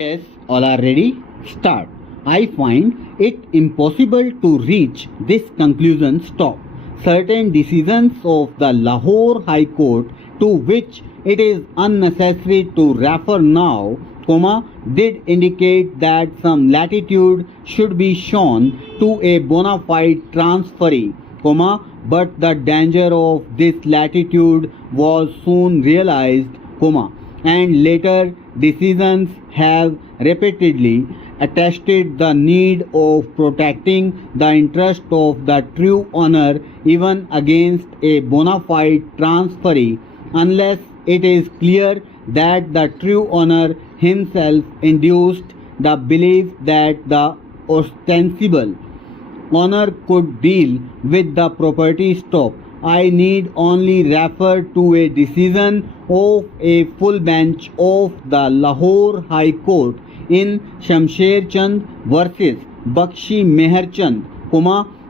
Yes, all are ready? Start. I find it impossible to reach this conclusion. Stop. Certain decisions of the Lahore High Court to which it is unnecessary to refer now, did indicate that some latitude should be shown to a bona fide transferee, but the danger of this latitude was soon realized, and later decisions have repeatedly attested the need of protecting the interest of the true owner even against a bona fide transferee unless it is clear that the true owner himself induced the belief that the ostensible owner could deal with the property. Stop. I need only refer to a decision of a full bench of the Lahore High Court in Shamsher Chand versus Bakshi Meher Chand,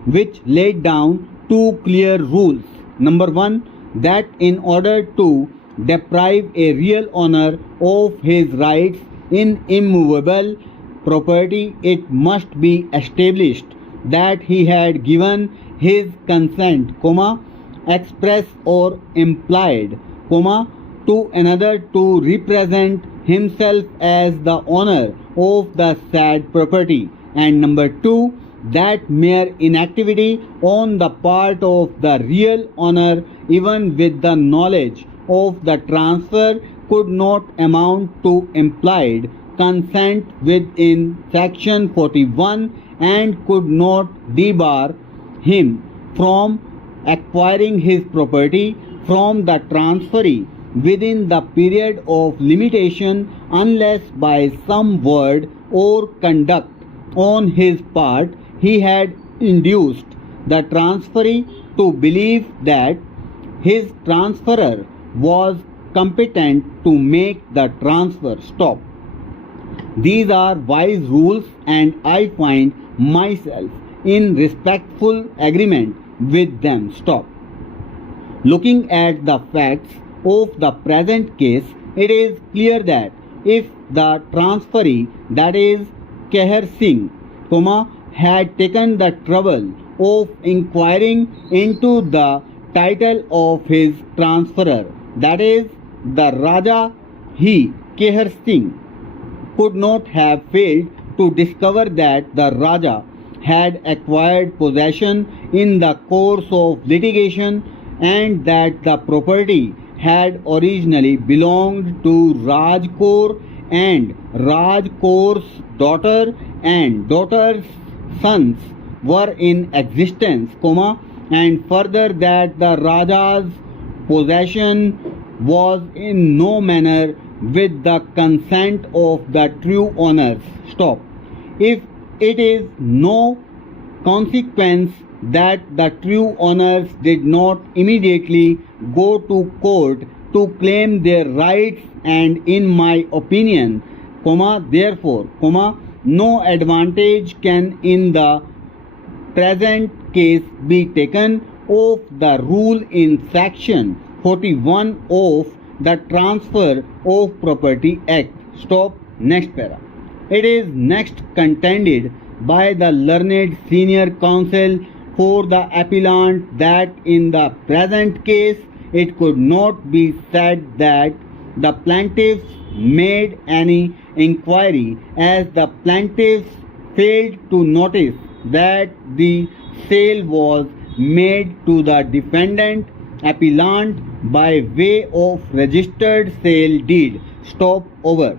which laid down two clear rules. Number one, that in order to deprive a real owner of his rights in immovable property, it must be established that he had given his consent, express or implied, to another to represent himself as the owner of the said property. And number two, that mere inactivity on the part of the real owner, even with the knowledge of the transfer, could not amount to implied consent within section 41 and could not debar him from acquiring his property from the transferee within the period of limitation unless by some word or conduct on his part he had induced the transferee to believe that his transferor was competent to make the transfer. Stop. These are wise rules and I find myself in respectful agreement with them. Stop. Looking at the facts of the present case, it is clear that if the transferee, that is Kehar Singh, had taken the trouble of inquiring into the title of his transferor, that is the Raja, he, Kehar Singh, could not have failed to discover that the Raja had acquired possession in the course of litigation and that the property had originally belonged to Raj Kaur and Raj Kaur's daughter and daughter's sons were in existence, and further that the Raja's possession was in no manner with the consent of the true owners. Stop. If it is no consequence that the true owners did not immediately go to court to claim their rights, and in my opinion, therefore, no advantage can in the present case be taken of the rule in section 41 of the Transfer of Property Act. Stop. Next para. It is next contended by the learned senior counsel for the appellant that in the present case it could not be said that the plaintiffs made any inquiry, as the plaintiffs failed to notice that the sale was made to the defendant appellant by way of registered sale deed. Stop. Over.